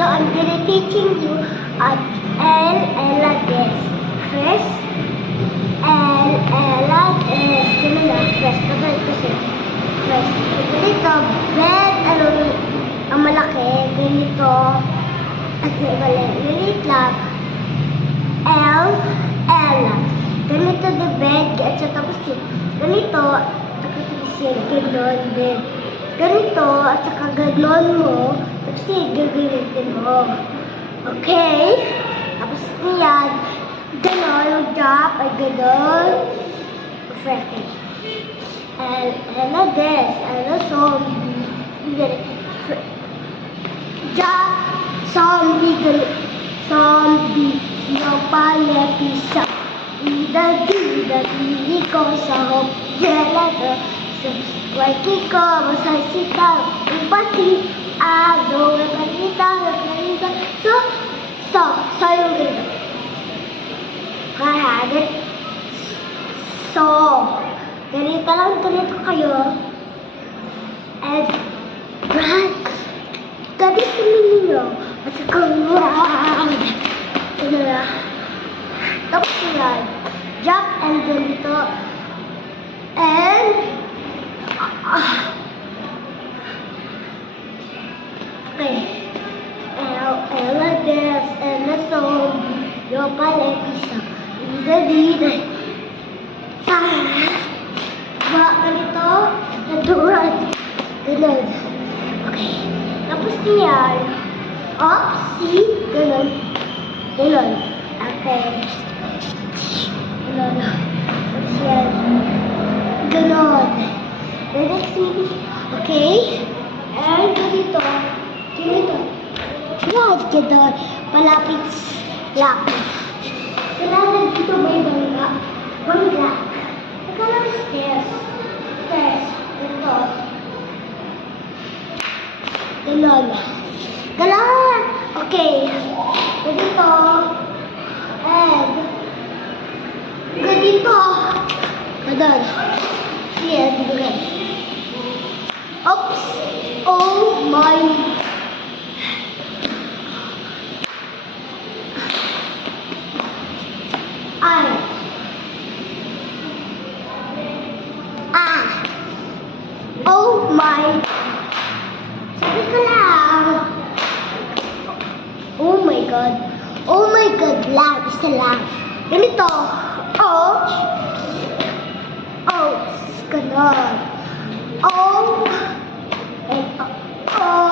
So I'm gonna teaching you at L, Ella, des. First, L, Ella, des. Ganun na, first. Kapag kasi. First. Ganito, bed, ano, ang malaki. Ganito. At maliit lang. L, Ella. Ganito the bed. At sa tapos ganito. Ganon din. Ganito. At saka ganon mo. Tapos gagamitin mo. Okay? Tapos niyan. Ganon. Drop. Ay ganon. Perfect. Ella des. Ella zombie. Drop. Zombie. Zombie. Yung palepisa. Dati ko sa hop. Gelato. Subscribe ko. Masasita. Upati. Ado. Nakalita. So yung ganito. Kaya, so, ganito lang, ganito kayo. And, ganito ninyo. At saka, ano na. Tapos yan. Drop and ganito. And, okay. Ella des, Ella zombie. Yung palepisa. Dito. Ganito. Natural. Ganun. Okay. Tapos niyan. See? Ganun. Ganun. Okay. Ganun. Tapos yan. Ganun. The next maybe. Okay. And ganito. Ganito. Yan. Ganun. Palapit. Lapit. Kailangan dito may bangga. Bangga. Kailangan stairs. Stairs. Ganito. Ganon. Kailangan. Okay. Ganito. And. Ganito. Ganon. Yan. Ganon. Oops. Oh my. Oh my. Sabi ko lang. Oh my God. Oh my God lang. Isa lang. Ganito. Oh. Oh. Ganon. Oh. And oh.